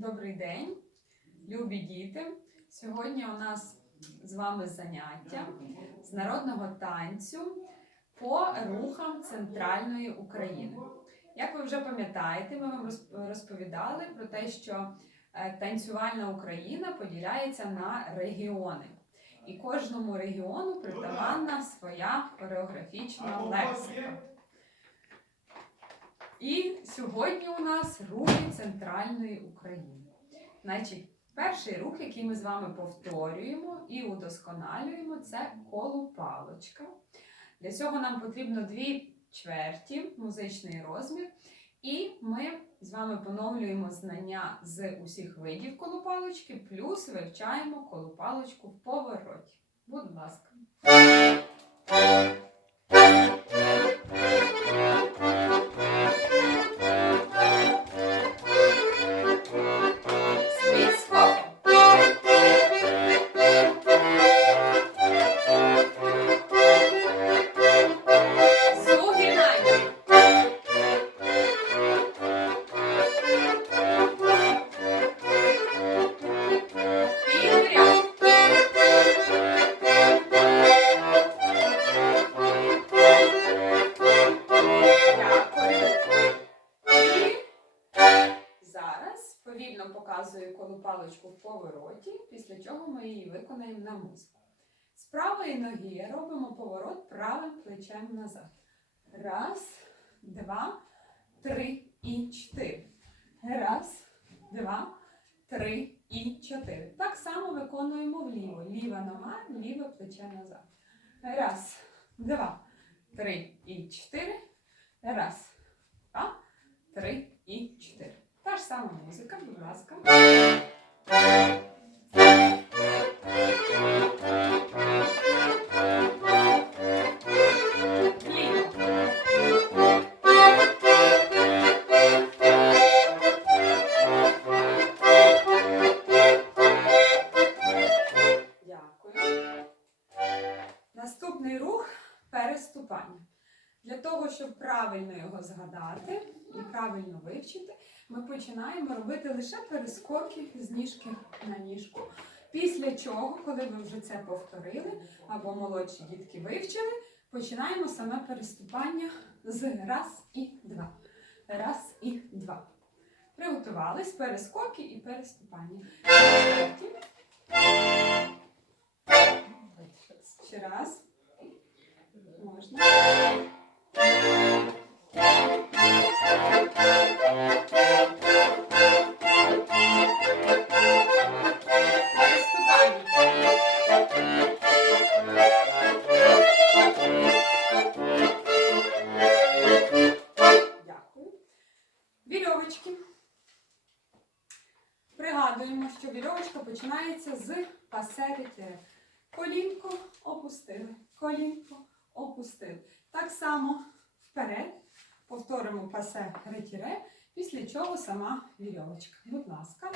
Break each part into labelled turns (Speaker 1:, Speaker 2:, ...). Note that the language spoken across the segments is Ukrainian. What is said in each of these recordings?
Speaker 1: Добрий день, любі діти. Сьогодні у нас з вами заняття з народного танцю по рухам центральної України. Як ви вже пам'ятаєте, ми вам розповідали про те, що е, танцювальна Україна поділяється на регіони. І кожному регіону притаманна своя хореографічна лексика. І сьогодні у нас рухи центральної України. Значить, перший рух, який ми з вами повторюємо і удосконалюємо, це колупалочка. Для цього нам потрібно дві чверті, музичний розмір. І ми з вами поновлюємо знання з усіх видів колупалочки, плюс вивчаємо колупалочку в повороті. Показую колупалочку в повороті, після чого ми її виконаємо на музику. З правої ноги робимо поворот правим плечем назад. Раз, два, три і чотири. Раз, два, три і чотири. Так само виконуємо вліво. Ліва нога, ліве плече назад. Раз, два, три і чотири. Раз, два, три і чотири. Та ж сама музика, будь ласка. Щоб правильно його згадати і правильно вивчити, ми починаємо робити лише перескоки з ніжки на ніжку. Після чого, коли ви вже це повторили, або молодші дітки вивчили, починаємо саме переступання з раз і два. Раз і два. Приготувались перескоки і переступання. Ще раз. Дякую. Вірьовочки. Пригадуємо, що вірьовочка починається з пасерити. Колінко опустили, колінко опустили. Так само вперед повторимо пасе ретіре, після чого сама вірьовочка. Будь ласка.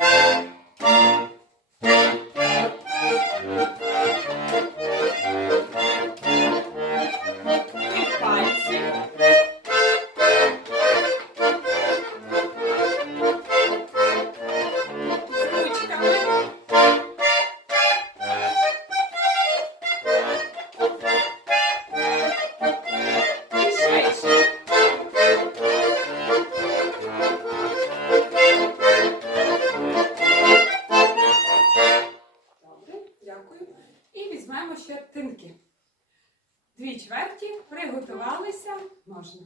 Speaker 1: Чверті приготувалися. Можна.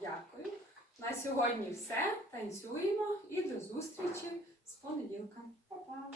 Speaker 1: Дякую. На сьогодні все. Танцюємо і до зустрічі з понеділка. Па-па!